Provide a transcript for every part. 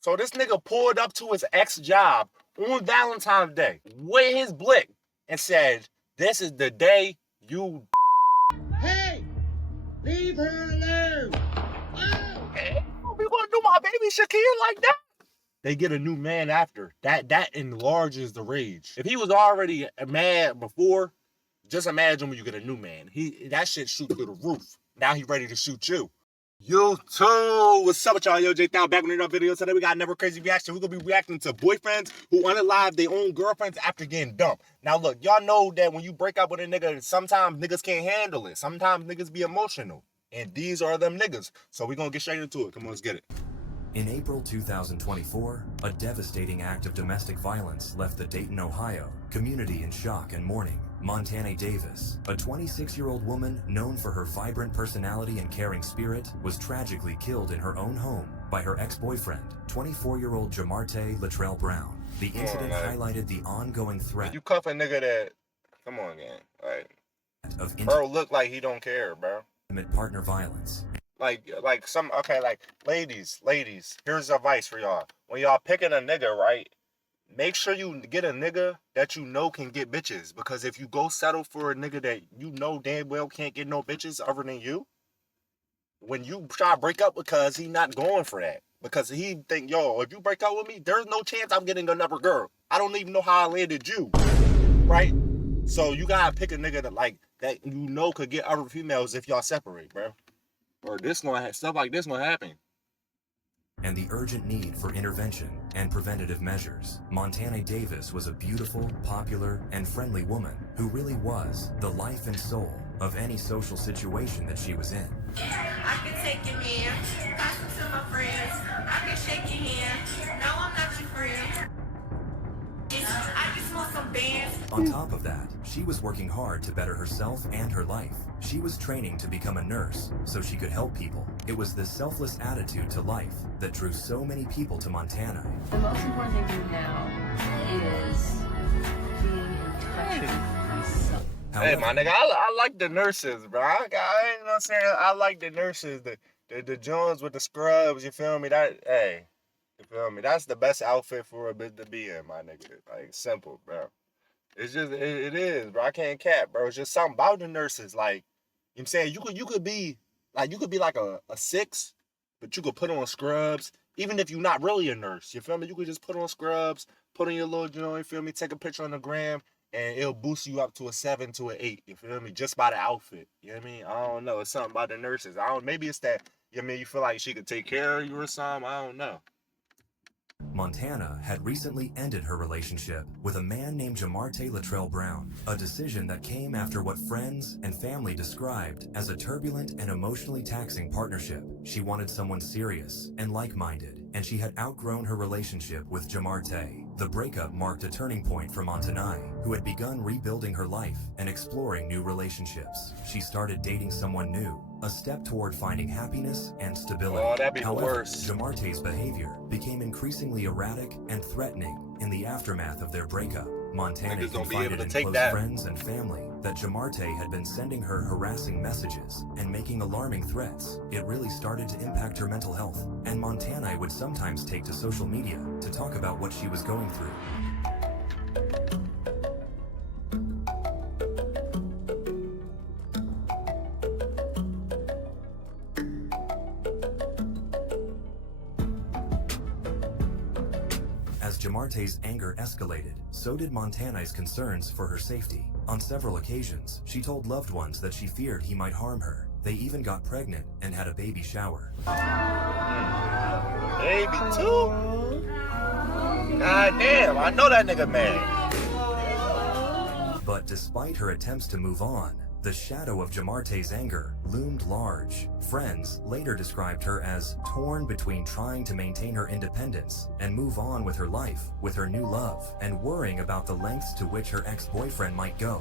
So this nigga pulled up to his ex job on Valentine's Day with his blick and said, "This is the day you." Hey, leave her alone. Oh. Hey, we gonna do my baby Shakir like that? They get a new man after. That enlarges the rage. If he was already mad before, just imagine when you get a new man. That shit shoot through the roof. Now he ready to shoot you. YouTube, what's up with y'all? Yo, JayThou back with another video. Today we got another crazy reaction. We're gonna be reacting to boyfriends who unalive their own girlfriends after getting dumped. Now look, y'all know that when you break up with a nigga, sometimes niggas can't handle it. Sometimes niggas be emotional. And these are them niggas. So we're gonna get straight into it. Come on, let's get it. In April 2024, a devastating act of domestic violence left the Dayton, Ohio community in shock and mourning. Montana Davis, a 26-year-old woman known for her vibrant personality and caring spirit, was tragically killed in her own home by her ex-boyfriend, 24-year-old Jamarte Latrell Brown. The incident highlighted the ongoing threat. You cuff a nigga that, come on, gang. Like, bro, look like he don't care, bro. Partner violence. Like ladies, here's advice for y'all. When y'all picking a nigga, right, make sure you get a nigga that you know can get bitches. Because if you go settle for a nigga that you know damn well can't get no bitches other than you, when you try to break up because he not going for that. Because he think, yo, if you break up with me, there's no chance I'm getting another girl. I don't even know how I landed you, right? So you gotta pick a nigga that you know could get other females if y'all separate, bro. Or stuff like this gonna happen. And the urgent need for intervention and preventative measures. Montana Davis was a beautiful, popular, and friendly woman who really was the life and soul of any social situation that she was in. I can take your man, pass him to my friends, I can shake your hand, no, I'm not your friend. I just want some bands. On top of that, she was working hard to better herself and her life. She was training to become a nurse so she could help people. It was this selfless attitude to life that drew so many people to Montana. The most important thing to do now is being in touch with myself. Hey, my nigga, I like the nurses, bro. I you know what I'm saying? I like the nurses, the Jones with the scrubs, you feel me? You feel me? That's the best outfit for a bitch to be in, my nigga. Like, simple, bro. It's just, it is, bro. I can't cap, bro. It's just something about the nurses. Like, you know what I'm saying? You could be like a 6, but you could put on scrubs, even if you're not really a nurse. You feel me? You could just put on scrubs, put on your little, you feel me? Take a picture on the gram, and it'll boost you up to a 7 to an 8. You feel me? Just by the outfit. You know what I mean? I don't know. It's something about the nurses. Maybe it's that, you know what I mean? You feel like she could take care of you or something. I don't know. Montana had recently ended her relationship with a man named Jamarte Latrell Brown, a decision that came after what friends and family described as a turbulent and emotionally taxing partnership. She wanted someone serious and like-minded, and she had outgrown her relationship with Jamarte. The breakup marked a turning point for Montana, who had begun rebuilding her life and exploring new relationships. She started dating someone new, a step toward finding happiness and stability. Oh, that'd be the However, worst. Jamarte's behavior became increasingly erratic and threatening in the aftermath of their breakup. Montana confided in close friends and family that Jamarte had been sending her harassing messages and making alarming threats. It really started to impact her mental health, and Montana would sometimes take to social media to talk about what she was going through. As Jamarte's anger escalated, so did Montana's concerns for her safety. On several occasions, she told loved ones that she feared he might harm her. They even got pregnant and had a baby shower. Baby too? God damn, I know that nigga mad. But despite her attempts to move on, the shadow of Jamarte's anger loomed large. Friends later described her as torn between trying to maintain her independence and move on with her life with her new love, and worrying about the lengths to which her ex-boyfriend might go.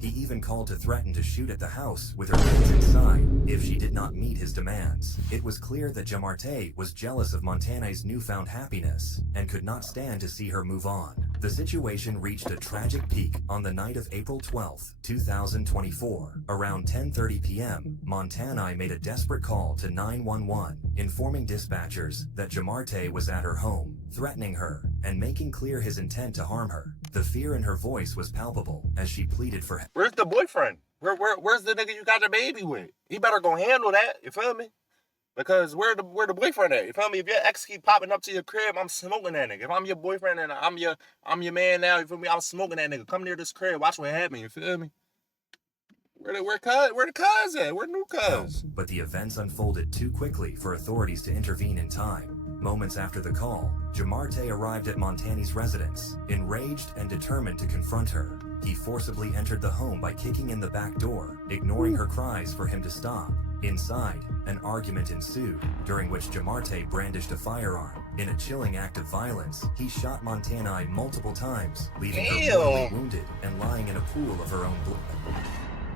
He even called to threaten to shoot at the house with her kids inside if she did not meet his demands. It was clear that Jamarte was jealous of Montana's newfound happiness and could not stand to see her move on. The situation reached a tragic peak on the night of April 12, 2024. Around 10:30 p.m., Montana made a desperate call to 911, informing dispatchers that Jamarte was at her home, threatening her, and making clear his intent to harm her. The fear in her voice was palpable as she pleaded for help. Where's the boyfriend? Where's the nigga you got the baby with? He better go handle that, you feel me? Because where the boyfriend at? You feel me? If your ex keep popping up to your crib, I'm smoking that nigga. If I'm your boyfriend and I'm your man now, you feel me? I'm smoking that nigga. Come near this crib, watch what happens, you feel me? Where the cuz at? Where the new cuz? But the events unfolded too quickly for authorities to intervene in time. Moments after the call, Jamarte arrived at Montani's residence, enraged and determined to confront her. He forcibly entered the home by kicking in the back door, ignoring her cries for him to stop. Inside, an argument ensued, during which Jamarte brandished a firearm. In a chilling act of violence, he shot Montana multiple times, leaving her mortally wounded and lying in a pool of her own blood.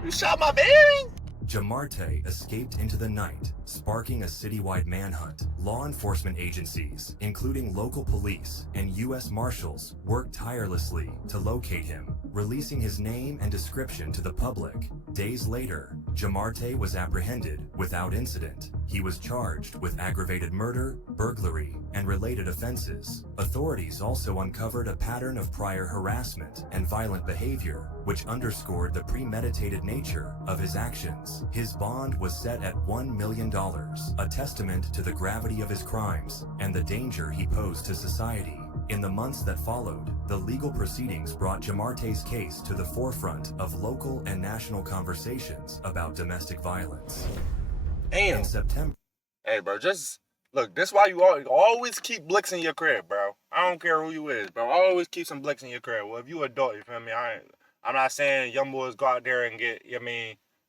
You shot my baby? Jamarte escaped into the night, sparking a citywide manhunt. Law enforcement agencies, including local police and U.S. Marshals, worked tirelessly to locate him, releasing his name and description to the public. Days later, Jamarte was apprehended without incident. He was charged with aggravated murder, burglary, and related offenses. Authorities also uncovered a pattern of prior harassment and violent behavior, which underscored the premeditated nature of his actions. His bond was set at $1 million, a testament to the gravity of his crimes and the danger he posed to society. In the months that followed, the legal proceedings brought Jamarte's case to the forefront of local and national conversations about domestic violence. Damn. In September, Hey, bro, just look. This why you always keep blicks in your crib, bro. I don't care who you is, bro. Always keep some blicks in your crib. Well, if you adult, you feel me? I'm not saying young boys go out there and get,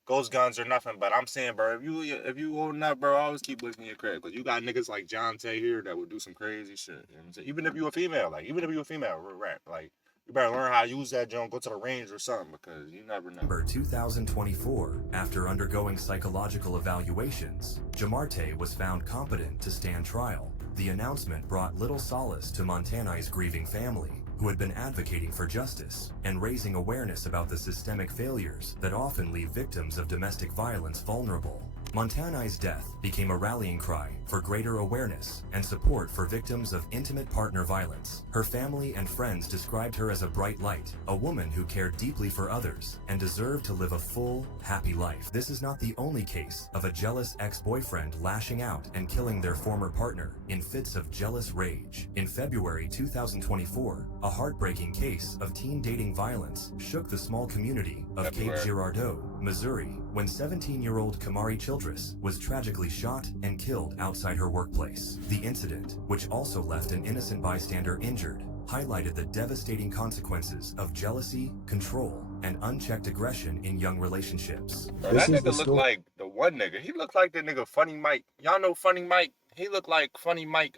ghost guns or nothing. But I'm saying, bro, if you old enough, bro, always keep blicks in your crib. Because you got niggas like John Tay here that would do some crazy shit. You know what I'm saying? Even if you a female, rap, like, you better learn how to use that junk, go to the range or something, because you never know. 2024, after undergoing psychological evaluations, Jamarte was found competent to stand trial. The announcement brought little solace to Montana's grieving family, who had been advocating for justice and raising awareness about the systemic failures that often leave victims of domestic violence vulnerable. Montana's death became a rallying cry for greater awareness and support for victims of intimate partner violence. Her family and friends described her as a bright light, a woman who cared deeply for others and deserved to live a full, happy life. This is not the only case of a jealous ex-boyfriend lashing out and killing their former partner in fits of jealous rage. In February 2024, a heartbreaking case of teen dating violence shook the small community of Cape Girardeau, Missouri, when 17-year-old Kamari Childress was tragically shot and killed outside her workplace. The incident, which also left an innocent bystander injured, highlighted the devastating consequences of jealousy, control, and unchecked aggression in young relationships. Bro, that nigga looked like the one nigga. He looked like the nigga Funny Mike. Y'all know Funny Mike? He looked like Funny Mike,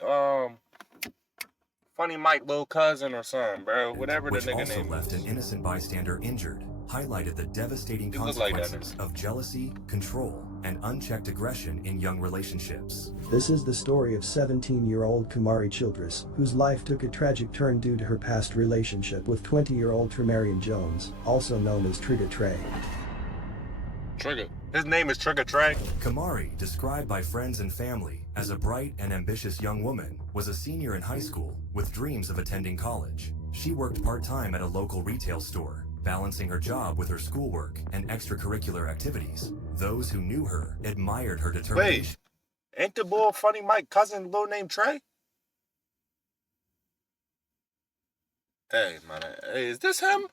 little cousin or something, bro. Whatever the nigga name is. Which also left an innocent bystander injured, highlighted the devastating consequences of jealousy, control, and unchecked aggression in young relationships. This is the story of 17-year-old Kamari Childress, whose life took a tragic turn due to her past relationship with 20-year-old Tremarian Jones, also known as Trigger Trey. Trigger. His name is Trigger Trey. Kamari, described by friends and family as a bright and ambitious young woman, was a senior in high school with dreams of attending college. She worked part-time at a local retail store, balancing her job with her schoolwork and extracurricular activities. Those who knew her admired her determination. Wait, ain't the boy Funny Mike cousin little named Trey? Hey, man, hey, is this him?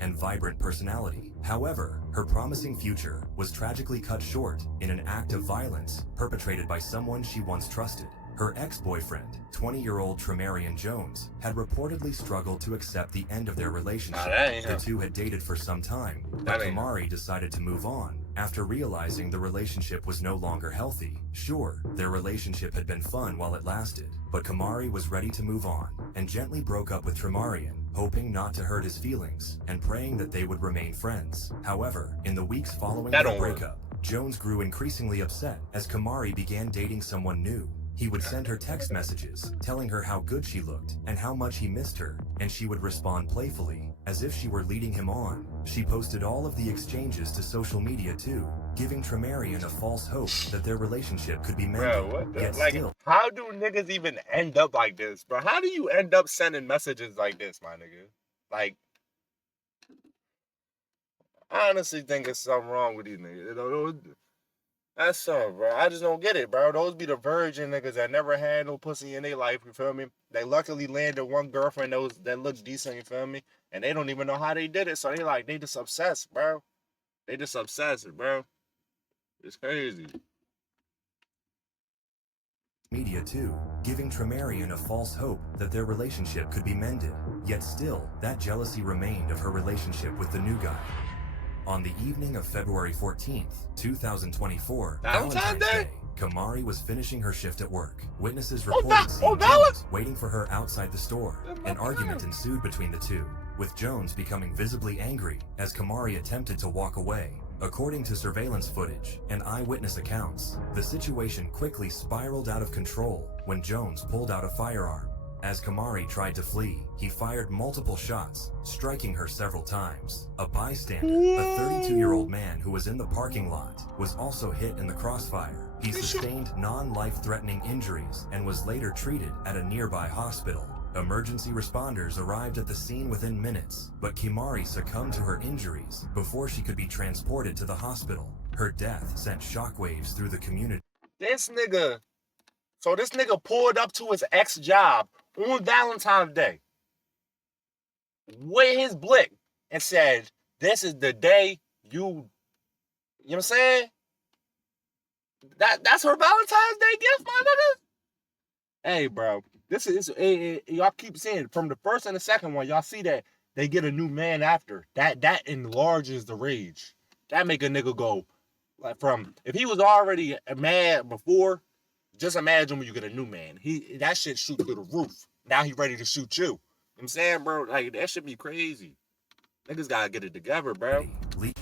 And vibrant personality. However, her promising future was tragically cut short in an act of violence perpetrated by someone she once trusted. Her ex-boyfriend, 20-year-old Tremarian Jones, had reportedly struggled to accept the end of their relationship. The two had dated for some time, but Kamari decided to move on after realizing the relationship was no longer healthy. Sure, their relationship had been fun while it lasted, but Kamari was ready to move on and gently broke up with Tremarian, hoping not to hurt his feelings and praying that they would remain friends. However, in the weeks following their breakup, Jones grew increasingly upset as Kamari began dating someone new. He would send her text messages, telling her how good she looked and how much he missed her, and she would respond playfully, as if she were leading him on. She posted all of the exchanges to social media too, giving Tremarian a false hope that their relationship could be mended. Bro, what the? Yet Like, still, how do niggas even end up like this, bro? How do you end up sending messages like this, my nigga? Like, I honestly think there's something wrong with these niggas. You know, that's something, bro. I just don't get it, bro. Those be the virgin niggas that never had no pussy in their life, you feel me? They luckily landed one girlfriend that looked decent, you feel me? And they don't even know how they did it, so they just obsessed, bro. They just obsessed, bro. It's crazy. media too, giving Tremarian a false hope that their relationship could be mended. Yet still, that jealousy remained of her relationship with the new guy. On the evening of February 14th, 2024, Valentine's Day? Kamari was finishing her shift at work. Witnesses Oh, reported seeing Valentine's? Jones waiting for her outside the store. An argument ensued between the two, with Jones becoming visibly angry as Kamari attempted to walk away. According to surveillance footage and eyewitness accounts, the situation quickly spiraled out of control when Jones pulled out a firearm. As Kamari tried to flee, he fired multiple shots, striking her several times. A bystander, a 32-year-old man who was in the parking lot, was also hit in the crossfire. He sustained non-life-threatening injuries and was later treated at a nearby hospital. Emergency responders arrived at the scene within minutes, but Kimari succumbed to her injuries before she could be transported to the hospital. Her death sent shockwaves through the community. This nigga pulled up to his ex job on Valentine's Day with his blick and said, "This is the day you know what I'm saying? That's her Valentine's Day gift, my nigga." Hey, bro, this is y'all keep saying from the first and the second one, y'all see that they get a new man after. That enlarges the rage. That make a nigga go like from if he was already mad before. Just imagine when you get a new man. That shit shoot through the roof. Now he ready to shoot you. You know what I'm saying, bro? Like, that should be crazy. Niggas gotta get it together, bro.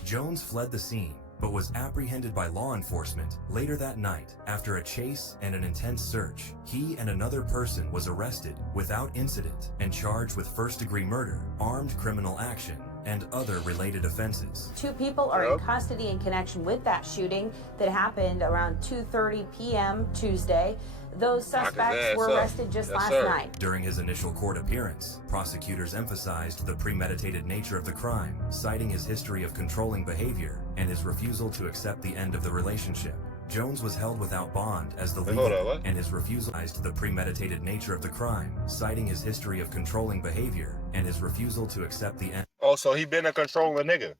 Jones fled the scene, but was apprehended by law enforcement later that night. After a chase and an intense search, he and another person was arrested without incident and charged with first-degree murder, armed criminal action, and other related offenses. 2 people are in custody in connection with that shooting that happened around 2:30 p.m. Tuesday. Those suspects were arrested just last night. During his initial court appearance, prosecutors emphasized the premeditated nature of the crime, citing his history of controlling behavior and his refusal to accept the end of the relationship. Jones was held without bond as the legal and his refusal to the premeditated nature of the crime, citing his history of controlling behavior and his refusal to accept the end. Oh, so he been a controlling nigga.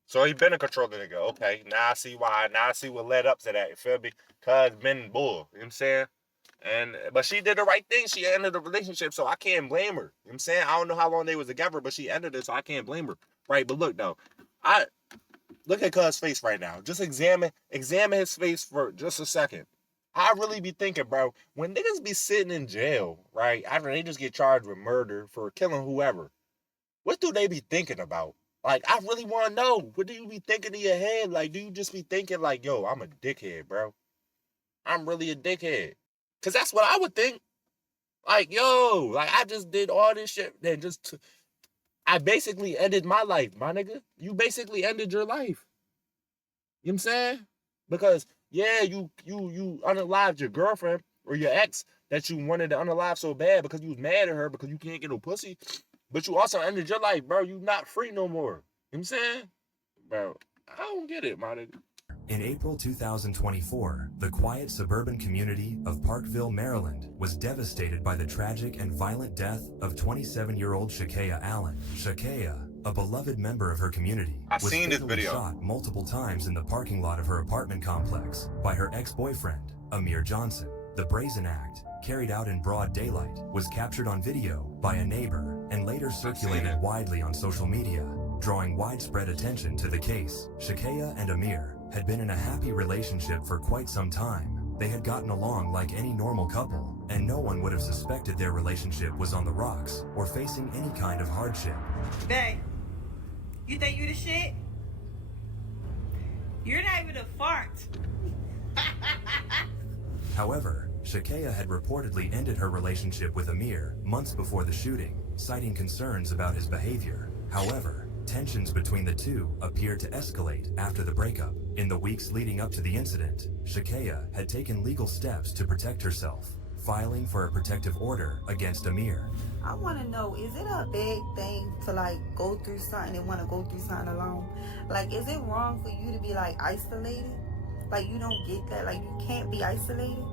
Okay, now I see why. Now I see what led up to that. You feel me? Cause men bull. You know what I'm saying? But she did the right thing. She ended the relationship, so I can't blame her. You know what I'm saying? I don't know how long they was together, but she ended it, so I can't blame her. Right? But look though, look at Cuz's face right now. Just examine his face for just a second. I really be thinking, bro, when niggas be sitting in jail, right, after they just get charged with murder for killing whoever, what do they be thinking about? Like, I really want to know. What do you be thinking in your head? Like, do you just be thinking like, yo, I'm a dickhead, bro? I'm really a dickhead. Because that's what I would think. Like, yo, like, I just did all this shit. Then I basically ended my life, my nigga. You basically ended your life. You know what I'm saying? Because, yeah, you unalived your girlfriend or your ex that you wanted to unalive so bad because you was mad at her because you can't get no pussy. But you also ended your life, bro. You not free no more. You know what I'm saying? Bro, I don't get it, my nigga. In April 2024, the quiet suburban community of Parkville, Maryland, was devastated by the tragic and violent death of 27-year-old Shakaya Allen. Shakaya, a beloved member of her community, was fatally shot multiple times in the parking lot of her apartment complex by her ex-boyfriend, Amir Johnson. The brazen act, carried out in broad daylight, was captured on video by a neighbor and later circulated widely on social media, drawing widespread attention to the case. Shakaya and Amir had been in a happy relationship for quite some time. They had gotten along like any normal couple, and no one would have suspected their relationship was on the rocks or facing any kind of hardship. Babe, you think you the shit? You're not even a fart. However, Shakaya had reportedly ended her relationship with Amir months before the shooting, citing concerns about his behavior. However, tensions between the two appeared to escalate after the breakup. In the weeks leading up to the incident, Shakaya had taken legal steps to protect herself, filing for a protective order against Amir. I want to know, is it a big thing to like go through something and want to go through something alone? Like, is it wrong for you to be like isolated? Like, you don't get that? Like, you can't be isolated?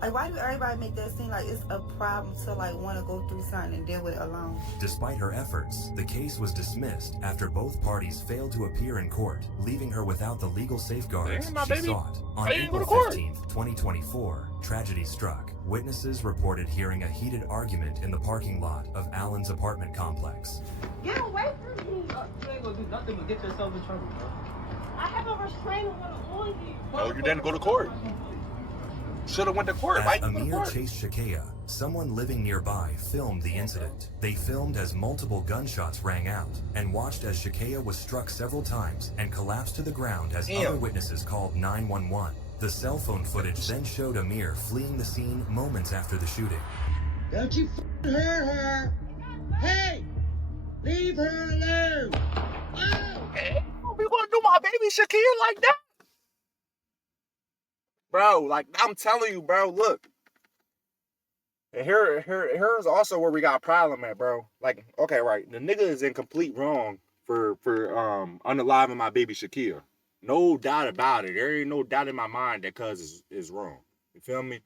Like, why do everybody make that seem like it's a problem to like want to go through something and deal with it alone? Despite her efforts, the case was dismissed after both parties failed to appear in court, leaving her without the legal safeguards she sought. On April 15th, 2024, tragedy struck. Witnesses reported hearing a heated argument in the parking lot of Allen's apartment complex. Get away from me! You ain't gonna do nothing but get yourself in trouble, bro. I have a restraining order on you. Oh, you didn't go to court. Should have went to court. As Amir chased Shakaya, someone living nearby filmed the incident. They filmed as multiple gunshots rang out and watched as Shakaya was struck several times and collapsed to the ground as other witnesses called 911. The cell phone footage then showed Amir fleeing the scene moments after the shooting. Don't you f***ing hurt her! Hey! Leave her alone! Oh! Hey, we gonna do my baby Shakira like that? Bro, like, I'm telling you, bro, look. And here's also where we got a problem at, bro. Like, okay, right. The nigga is in complete wrong for unaliving my baby Shakira. No doubt about it. There ain't no doubt in my mind that cuz is wrong. You feel me?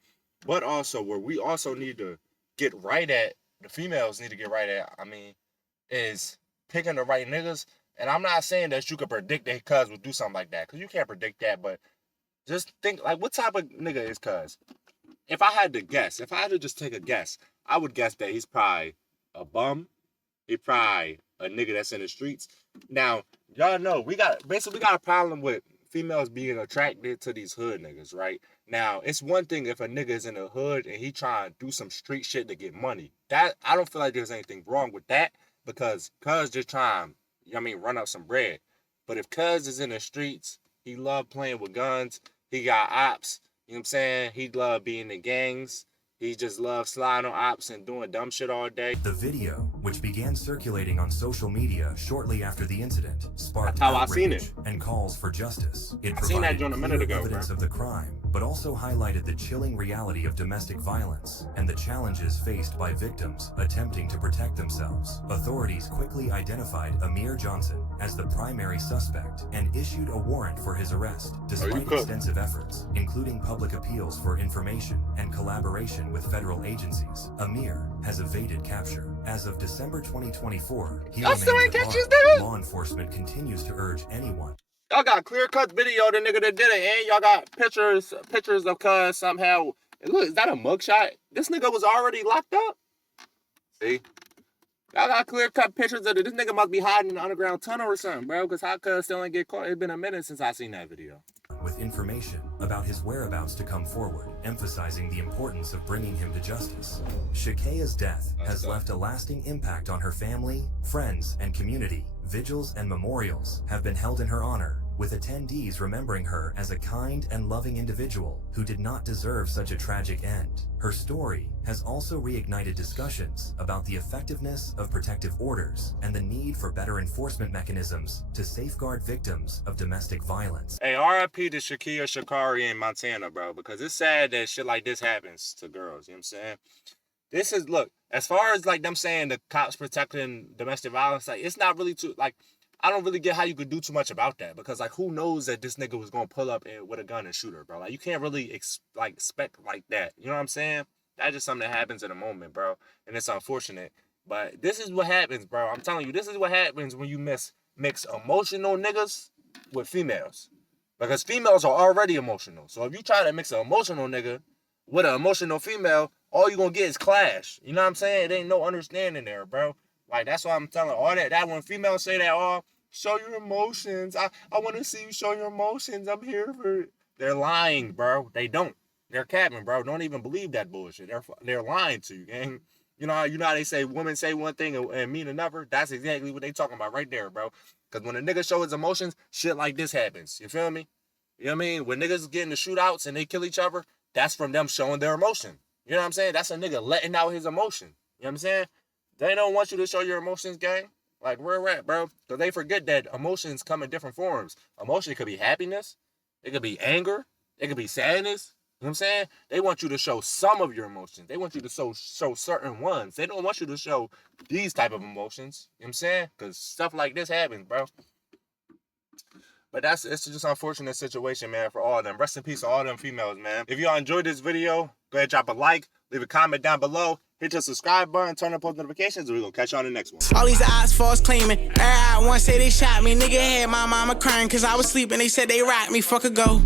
But also, where we also need to get right at, the females need to get right at, I mean, is picking the right niggas. And I'm not saying that you could predict that cuz would do something like that, because you can't predict that, but just think, like, what type of nigga is cuz? If I had to guess, if I had to just take a guess, I would guess that he's probably a bum. He's probably a nigga that's in the streets. Now, y'all know, we got a problem with females being attracted to these hood niggas, right? Now, it's one thing if a nigga is in the hood and he trying to do some street shit to get money. That, I don't feel like there's anything wrong with that, because cuz just trying, you know what I mean, run up some bread. But if cuz is in the streets, he love playing with guns, he got ops, you know what I'm saying? He love being in gangs. He just loves sliding on ops and doing dumb shit all day. The video, which began circulating on social media shortly after the incident, sparked That's how I seen it. and calls for justice. It I seen that joint a minute ago, evidence bro. of the crime, but also highlighted the chilling reality of domestic violence and the challenges faced by victims attempting to protect themselves. Authorities quickly identified Amir Johnson as the primary suspect and issued a warrant for his arrest, despite extensive efforts, including public appeals for information and collaboration with federal agencies. Amir has evaded capture. As of December 2024, he remains unharmed. Law enforcement continues to urge anyone. Y'all got clear-cut video of the nigga that did it, and y'all got pictures of cuz somehow. Look, is that a mugshot? This nigga was already locked up. See? Y'all got clear-cut pictures of it. This nigga must be hiding in the underground tunnel or something, bro, because how cuz still ain't get caught? It's been a minute since I seen that video. With information about his whereabouts to come forward, emphasizing the importance of bringing him to justice. Shakaya's death has left a lasting impact on her family, friends, and community. Vigils and memorials have been held in her honor, with attendees remembering her as a kind and loving individual who did not deserve such a tragic end. Her story has also reignited discussions about the effectiveness of protective orders and the need for better enforcement mechanisms to safeguard victims of domestic violence. Hey, RIP to Shakia Shakari in Montana, bro, because it's sad that shit like this happens to girls, you know what I'm saying? This is, look, as far as like them saying the cops protecting domestic violence, like, it's not really too, like, I don't really get how you could do too much about that, because like, who knows that this nigga was gonna pull up with a gun and shoot her, bro? Like, you can't really expect like that. You know what I'm saying? That's just something that happens in a moment, bro, and it's unfortunate. But this is what happens, bro. I'm telling you, this is what happens when you mix emotional niggas with females, because females are already emotional. So if you try to mix an emotional nigga with an emotional female, all you gonna get is clash. You know what I'm saying? It ain't no understanding there, bro. Like, that's why I'm telling all that when females say that, oh, show your emotions. I want to see you show your emotions. I'm here for it. They're lying, bro. They don't. They're capping, bro. Don't even believe that bullshit. They're lying to you, gang. You know how they say women say one thing and mean another? That's exactly what they talking about right there, bro. Because when a nigga show his emotions, shit like this happens. You feel me? You know what I mean? When niggas get in the shootouts and they kill each other, that's from them showing their emotion. You know what I'm saying? That's a nigga letting out his emotion. You know what I'm saying? They don't want you to show your emotions, gang. Like, where we're at, bro. Because they forget that emotions come in different forms. Emotion could be happiness. It could be anger. It could be sadness. You know what I'm saying? They want you to show some of your emotions. They want you to show certain ones. They don't want you to show these type of emotions. You know what I'm saying? Because stuff like this happens, bro. But it's just an unfortunate situation, man, for all of them. Rest in peace to all them females, man. If y'all enjoyed this video, go ahead, drop a like, leave a comment down below, hit the subscribe button, turn on post notifications, and we're going to catch you on the next one. All these odds false claiming. One say they shot me. Nigga had my mama crying because I was sleeping. They said they rocked me. Fuck a go.